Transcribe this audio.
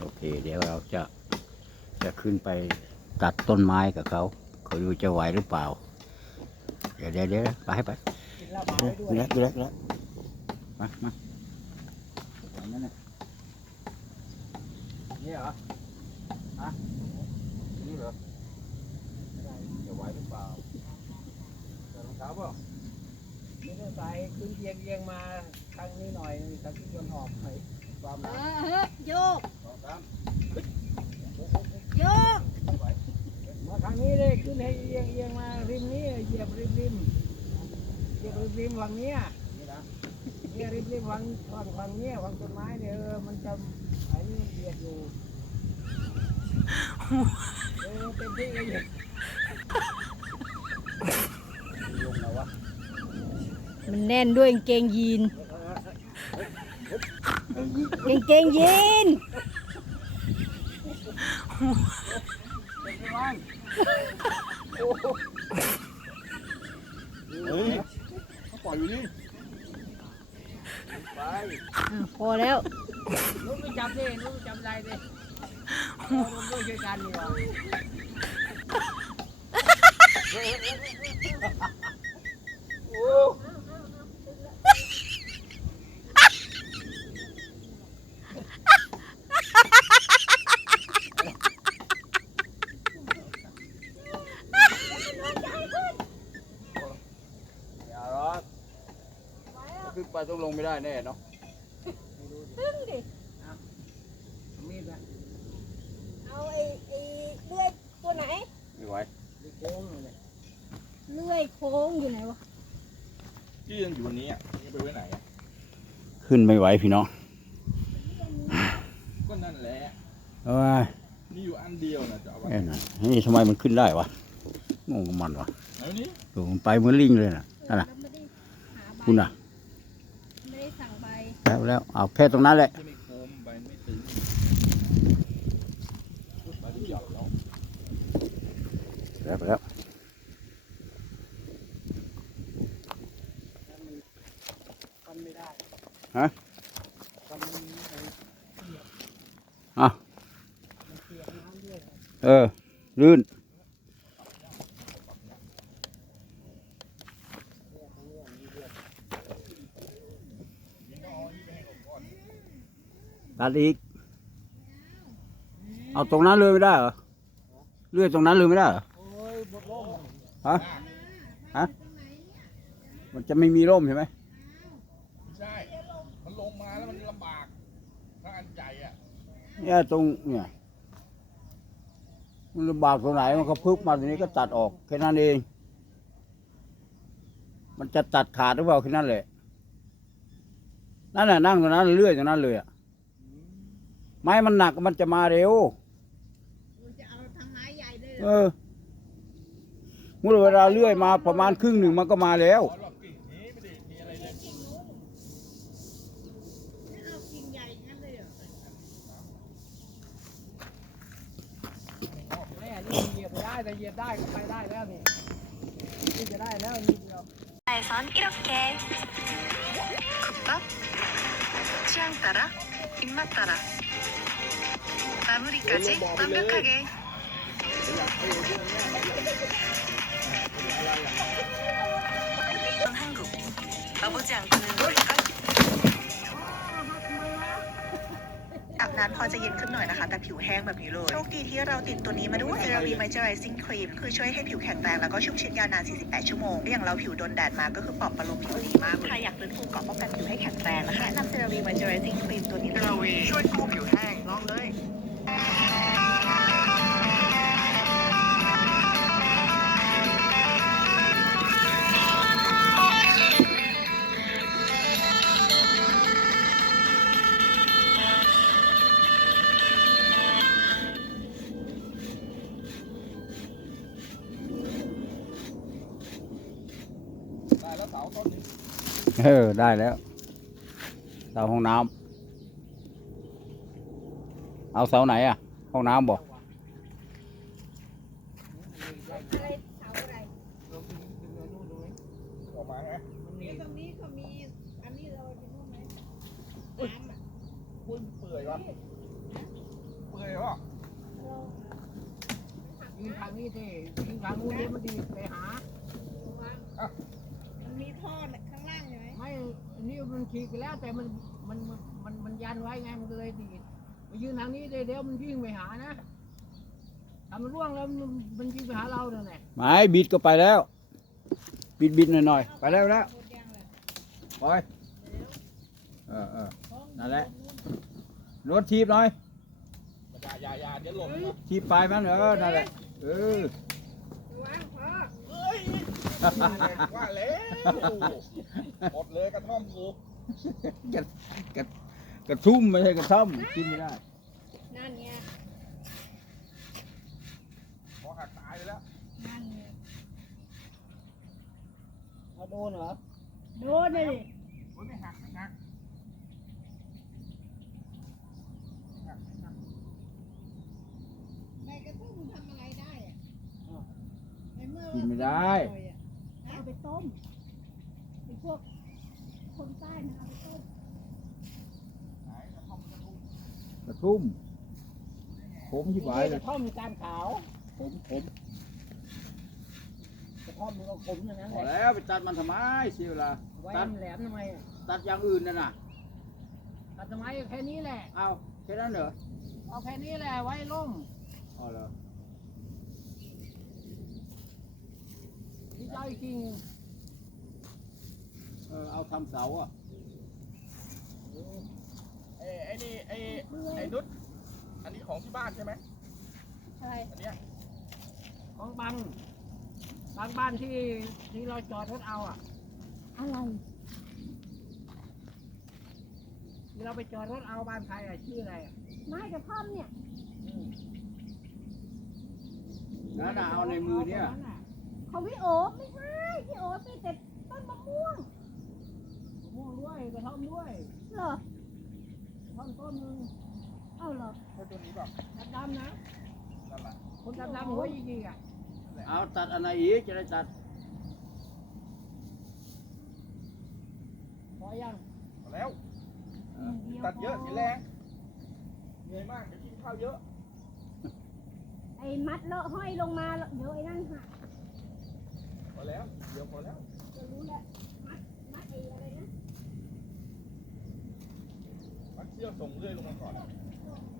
โอเค เดี๋ยวเราจะจะขึ้นไปตัดต้นไม้กับเขาเขาดูจะไหวหรือเปล่า เดี๋ยวเดี๋ยวเดี๋ยวไปให้ไปกินเหล้าเมาไปด้วยเดี๋ยวเดี๋ยวเดี๋ยวมามาทำนั่นน่ะนี่เหรอฮะนี่เหรอจะไหวหรือเปล่าใส่รองเท้าเปล่าไม่ได้ใส่ขึ้นเอียงเอียงมาทางนี้หน่อยทางที่โยนออกไปความ เออเออโยกโยกมาทางนี้เลยขึ้นให้เอียงเอียงมาริมนี้เหยียบริมริมเหยียบริมริมฝั่งเนี้ยนี่นะเนี่ยริมริมฝั่งฝั่งฝั่งเนี้ยฝั่งต้นไม้เนี่ยเออมันจะไอ้นี่มันเบียดอยู่เออเต็มที่เลยเหยียบลงแล้ววะมันแน่นด้วยกางเกงยีน กางเกงยีนเป็นไงบ้างเฮ้ยเขาปล่อยอยู่นี่ไปอะพอแล้วนู้นไปจับดินู้นไปจับใจดิเราร่วมด้วยช่วยกันดีกว่าโอ้ อย่าหรอกขึ้นไป ต้องลงไม่ได้แน่เนาะพึ่งดิ เอามีดนะเอาไอ้ไอ้เลื่อยตัวไหน ไม่ไหวดีโค้งเลยเลื่อยโค้งอยู่ไหนวะที่ยังอยู่วันนี้อะจะไปไว้ไหนอะขึ้นไม่ไหวพี่น้องก็นั่นแหละเอ้ยมีอยู่อันเดียวนะจะเอาไว้เอ้ยน่ะนี่ทำไมมันขึ้นได้วะงงกับมันวะไหนนี่ดูมันไปเหมือนลิงเลยน่ะ นั่นน่ะแล้วไม่ได้หาใบคุณน่ะไม่ได้ สั่งใบแล้วแล้วเอาแค่ตรงนั้นแหละไม่โคมไปไม่ตึงไปที่หยอกแล้วแล้วแล้วฟันไม่ได้ฮะฟันมันอะเออ ลื่น ตัดอีก เอาตรงนั้นเลยไม่ได้เหรอเลื่อยตรงนั้นเลยไม่ได้เหรอฮะฮะมันจะไม่มีร่มใช่ไหมไม่ใช่ มันลงมาแล้วมันลำบากถ้าอันใจอะเนี่ยตรงเนี่ยมันลำบากตรงไหนมันก็พึบมาตรงนี้ก็ตัดออกแค่นั้นเอง มันจะตัดขาดหรือเปล่าแค่นั้นแหละนั่นแหละนั่งตรงนั้นเลื่อยตรงนั้นเลยอะ ไม้มันหนักมันจะมาเร็ว จะเอาทางไม้ใหญ่เลย เออเมื่อเวลาเลื่อยมาประมาณครึ่งหนึ่งมันก็มาแล้ว ขอหลอกกิ่งนี้ไม่ได้มีอะไรเลย เอากิ่งใหญ่งั้นเลยเหรอ ไม่อันนี้เหยียบไม่ได้แต่เหยียบได้ก็ไปได้แล้วนี่นี่จะได้แล้วนิดเดียว 에선 이렇게 국밥 취향 따라 입맛 따라 마무리까지 완벽하게 한국 와보지 않고는 모를걸 อาบน้ำพอจะเย็นขึ้นหน่อยนะคะ แต่ผิวแห้งแบบนี้เลย โชคดีที่เราติดตัวนี้มาด้วย CeraVe Moisturizing Cream คือช่วยให้ผิวแข็งแรงแล้วก็ชุ่มชื้นยาวนาน 48 ชั่วโมงและอย่างเราผิวโดนแดดมาก็คือปลอบประโลมผิวดีมาก ใครอยากฟื้นฟูเกาะป้องกัน CeraVe Moisturizing Cream ตัวนี้เลย CeraVe ช่วยกู้ผิวแห้งลองเลยได้แล้วเสาต้นนี้เออ ได้แล้ว เสาห้องน้ำเอาเสาไหนอะ ห้องน้ำบอกอะไรเสาอะไรตรงนี้ก็มี อันนี้เราไปนู่นไหมน้ำอะคุณเปื่อยวะเลยพ่อยิงทางนี้สิยิงทางนู้นนี่มันดีไปหา มันมีท่อ มันฉีกไปแล้วแต่มันมันมันมันมันยันไว้ไงมันก็เลยดีดไปยืนทางนี้เดี๋ยวเดี๋ยวมันวิ่งไปหานะถ้ามันร่วงแล้วมันมันวิ่งไปหาเราเนี่ยแหละไม้บิดก็ไปแล้ว บิดบิดหน่อยหน่อยๆไปแล้วแล้วหมดยังเลยปล่อยเออเออนั่นแหละรถทีบหน่อยอย่าอย่าอย่าเดี๋ยวหล่นนะทีบปลายมันเออนั่นแหละเออวางพอเฮ้ย ว่าแล้วหมดเลยกระท่อมกูกระกระกระทุ่มไม่ใช่กระท่อมกินไม่ได้นั่นไงพอหักตายไปแล้วนั่นไงเอาโดนเหรอโดนเลยดิโอ้ยไม่หักไม่หักใบกระทุ่มทำอะไรได้อะในเมื่อกินไม่ได้เอาไปต้ มไอ้พวกคนใต้นะเอาไปต้มไหนกระท่อมกระทุ่มกระทุ่มผมที่ปลายกเลระยท่อมการขาวผมผมกระท่อมมันก็ขมอย่างนั้นพแหอละแล้วไปตัดมันทำไมเสียเวลา ไว้ตัดมันแหลมทำไมอะตัดอย่างอื่นน่ะนะตัดทำไมแค่นี้แหละ เอาแค่นั้นเหรอเอาแค่นี้แหละไว้ล่มอ๋อเหรอที่เจ้าอีกทีหนึ่ง เออเอาทำเสาอะไอ้ไอ้นี่ไอ้ไอ้นุชอันนี้ของที่บ้านใช่ไหมอะไรอันเนี้ยของบังบางบ้านที่ที่เราจอดรถเอาอะ อะไรที่เราไปจอดรถเอาบ้านใครอะชื่ออะไรอะไม้กระท่อมเนี่ยนั่นน่ะเอาในมือเนี่ยาคะของพี่โอไม่ใช่พี่โอมีแต่ต้นมะม่วงมะม่วงด้วย กระท่อมด้วยเหรอกระท่อมต้นหนึงเอาเหรอใช่ตัวนี้เปล่าดำๆนะนั่นแหละคนดำๆหัวยีๆอะเอาตัดอันไหนอีกจะได้ตัดพอยังเอาแล้วเออตัดเยอะเสียแรงเหนื่อยมากเดี๋ยวกินข้าวเยอะ ไอ้มัดเลอะห้อยลงมาเดี๋ยวไอ้นั่นหักพอแล้ว เดี๋ยวพอแล้ว จะรู้แล้วมัดมัดไอ้อะไร นะมัดเชือ